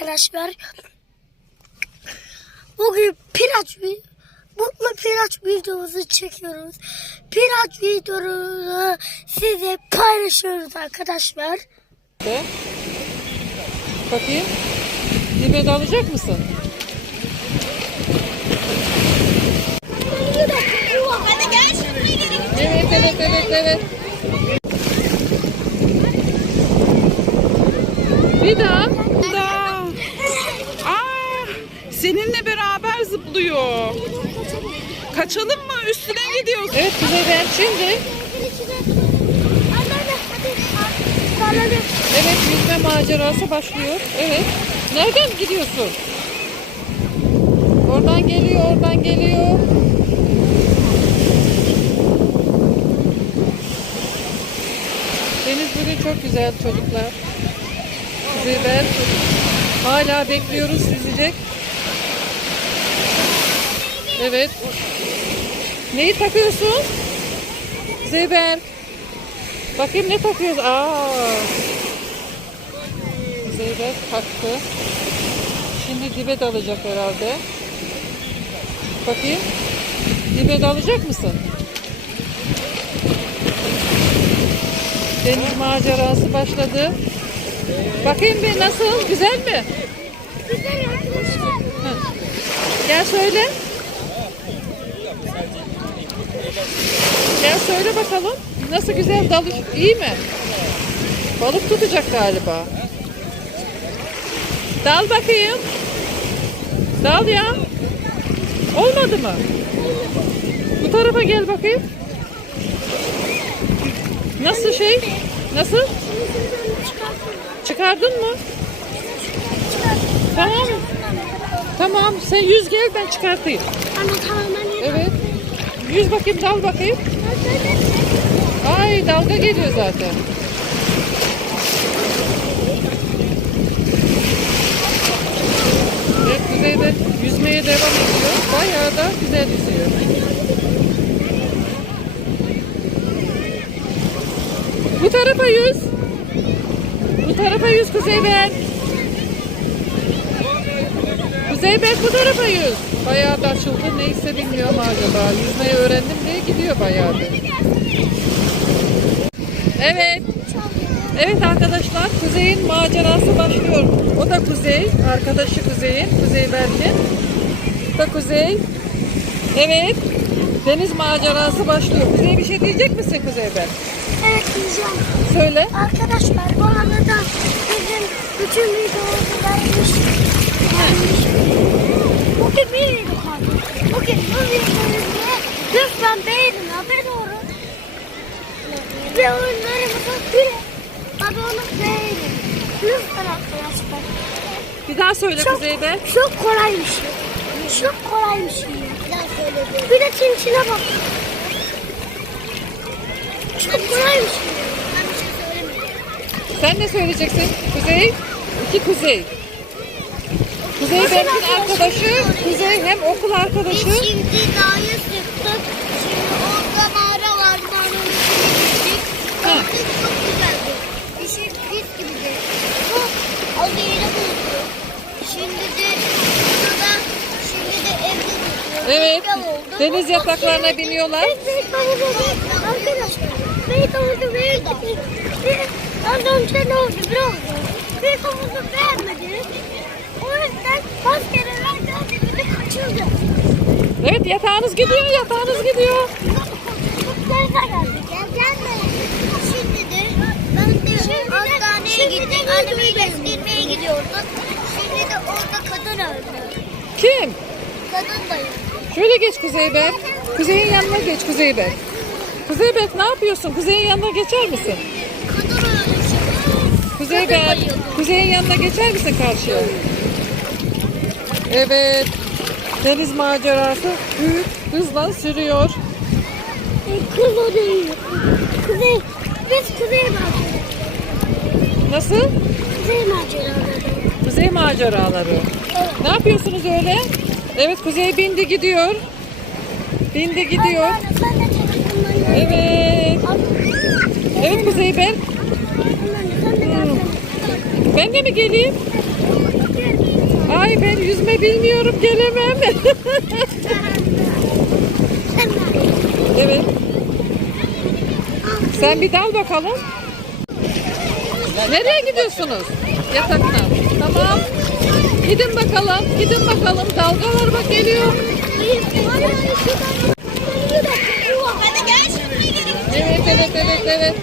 arkadaşlar. Bugün Piraç Mutlu Piraç videomuzu çekiyoruz. Piraç videomuzu size paylaşıyoruz arkadaşlar. De. Bakayım. Dibe dalacak mısın? Hadi gel. Evet, evet, evet, evet. Bir daha. Da. Aa, seninle beraber zıplıyor. Kaçalım mı? Üstüne gidiyoruz. Evet, Kuzey ben şimdi. Evet, yüzme macerası başlıyor. Evet. Nereden gidiyorsun? Oradan geliyor, oradan geliyor. Deniz bugün çok güzel çocuklar. Kuzey ben hala bekliyoruz yüzecek. Evet. Neyi takıyorsun? Zeyber. Bakayım ne takıyoruz? Aa. Zeyber taktı. Şimdi dibe dalacak herhalde. Bakayım. Dibe dalacak mısın? Deniz macerası başladı. Bakayım bir nasıl? Güzel mi? Hı. Gel söyle. Gel söyle bakalım. Nasıl güzel dalış? İyi mi? Balık tutacak galiba. Dal bakayım. Dal ya. Olmadı mı? Bu tarafa gel bakayım. Nasıl şey? Nasıl? Çıkardın mı? Tamam. Tamam. Sen yüz gel ben çıkartayım. Ama tamamen. Yüz bakayım dal bakayım. Ay dalga geliyor zaten. Evet Kuzey'de yüzmeye devam ediyor. Bayağı da güzel yüzüyor. Bu tarafa yüz. Bu tarafa yüz Kuzeyber. Kuzeyber bu tarafa yüz. Bayağı da açıldı. Neyse bilmiyorum acaba. Yüzmeyi öğrendim diye gidiyor bayağı bir. Evet. Evet arkadaşlar Kuzey'in macerası başlıyor. O da Kuzey. Arkadaşı Kuzey'in. Kuzey Berk'in. Bu da Kuzey. Evet. Deniz macerası başlıyor. Kuzey bir şey diyecek misin Kuzey Berk? Evet diyeceğim. Söyle. Arkadaşlar bu arada bizim bütün videomuzu vermiş. Bugün bir kaldı. Bugün bu videomuzu lütfen beğenin haber olun. Ve oyunlarımızı bir abone beğenin. Lütfen arkadaşlar. Bir daha söyle Çok, Kuzey Berk. çok kolaymış. Çok kolaymış. Bir de Tintin'e bak. Çok kolaymış. Ben bir şey söylemiyorum. Sen ne söyleyeceksin? Kuzey. İki Kuzey. Kuzey Berk'in arkadaşı. Kuzey hem okul arkadaşı. Biz şimdi dağı sıktık. Şimdi orada mağara var. Mağaranın içine girdik. Gördük çok güzeldi. Dişi pis gibiydi. Bu az yere buldu. Şimdi de burada şimdi de evde duruyor. Evet. Ev oldu. Deniz yataklarına biniyorlar. Biz arkadaşlar. Büyük havuzu beğendik. Az önce ne oldu biliyor musunuz? Büyük havuzu beğenmediniz. O yüzden. Evet yatağınız gidiyor yatağınız gidiyor. Geldik. Şimdi de ben de hastaneye gittik. Annemi bestirmeye gidiyorduk. Şimdi de orada kadın öldü. Kim? Kadın dayı. Şöyle geç Kuzey Berk. Kuzey'in yanına geç Kuzey Berk. Kuzey Berk ne yapıyorsun? Kuzey'in yanına geçer misin? Kadın öldü şimdi. Kuzey Kadın Berk. bayıldı. Kuzey'in yanına geçer misin karşıya? Evet. Deniz macerası büyük hızla sürüyor. Kuzey. Biz kuzey macera. Nasıl? Kuzey maceraları. Kuzey maceraları. Ne yapıyorsunuz öyle? Evet Kuzey bindi gidiyor. Bindi gidiyor. Evet. Evet Kuzey gelsene. Ben de mi geleyim? Ay ben yüzme bilmiyorum gelemem. evet. Sen bir dal bakalım. Nereye gidiyorsunuz? Yatakta. Tamam. Gidin bakalım. Gidin bakalım. Dalgalar bak geliyor. Evet evet evet evet.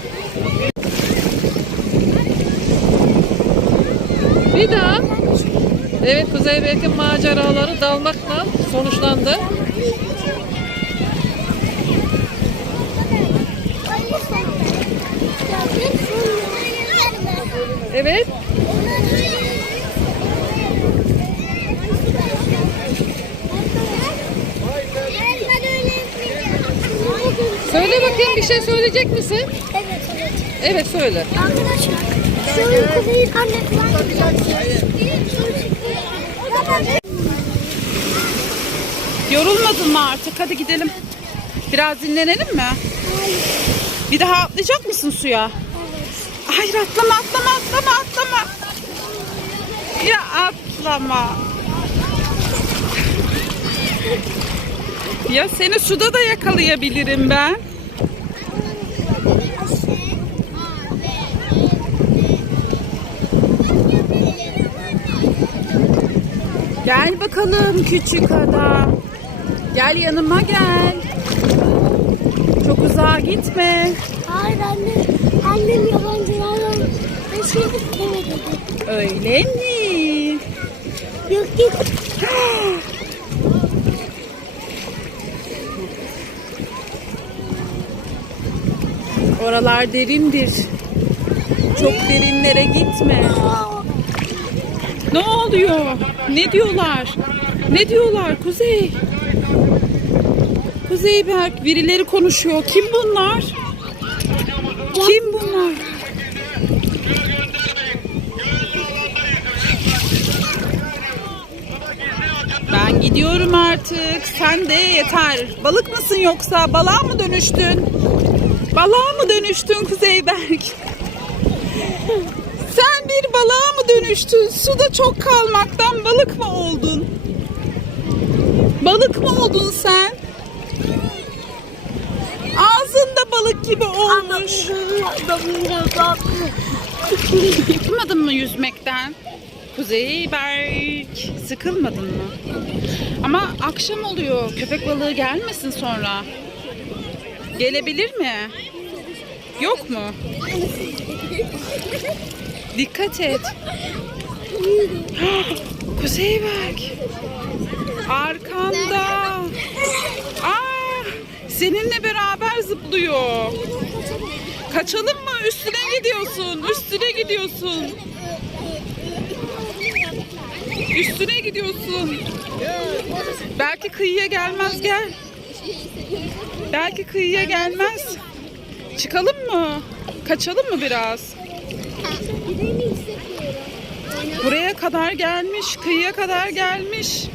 Bir daha. Evet Kuzey Berk'in maceraları dalmakla sonuçlandı. Evet. Söyle bakayım bir şey söyleyecek misin? Evet evet. Evet söyle. Arkadaşlar şu uykuyu anne falan Yorulmadın mı artık? Hadi gidelim. Biraz dinlenelim mi? Bir daha atlayacak mısın suya? Hayır atlama atlama atlama atlama. Ya atlama. Ya seni suda da yakalayabilirim ben. Gel bakalım küçük ada. Gel yanıma gel. Çok uzağa gitme. Hayır anne. Annem yabancılarla bir şey istemedi. Öyle mi? Yok git. Oralar derindir. Çok derinlere gitme. Ne oluyor? Ne diyorlar? Ne diyorlar Kuzey? Kuzey Berk birileri konuşuyor. Kim bunlar? Kim bunlar? Ben gidiyorum artık. Sen de yeter. Balık mısın yoksa? Balığa mı dönüştün? Balığa mı dönüştün Kuzey Berk? Bir balığa mı dönüştün? Suda çok kalmaktan balık mı oldun? Balık mı oldun sen? Ağzında balık gibi olmuş. Sıkılmadın mı yüzmekten? Kuzey Berk. Sıkılmadın mı? Ama akşam oluyor. Köpek balığı gelmesin sonra. Gelebilir mi? Yok mu? Dikkat et. Kuzey Berk. Arkanda. Aa, seninle beraber zıplıyor. Kaçalım mı? Üstüne gidiyorsun. Üstüne gidiyorsun. Üstüne gidiyorsun. Belki kıyıya gelmez gel. Belki kıyıya gelmez. Çıkalım mı? Kaçalım mı biraz? Kadar gelmiş, kıyıya kadar gelmiş.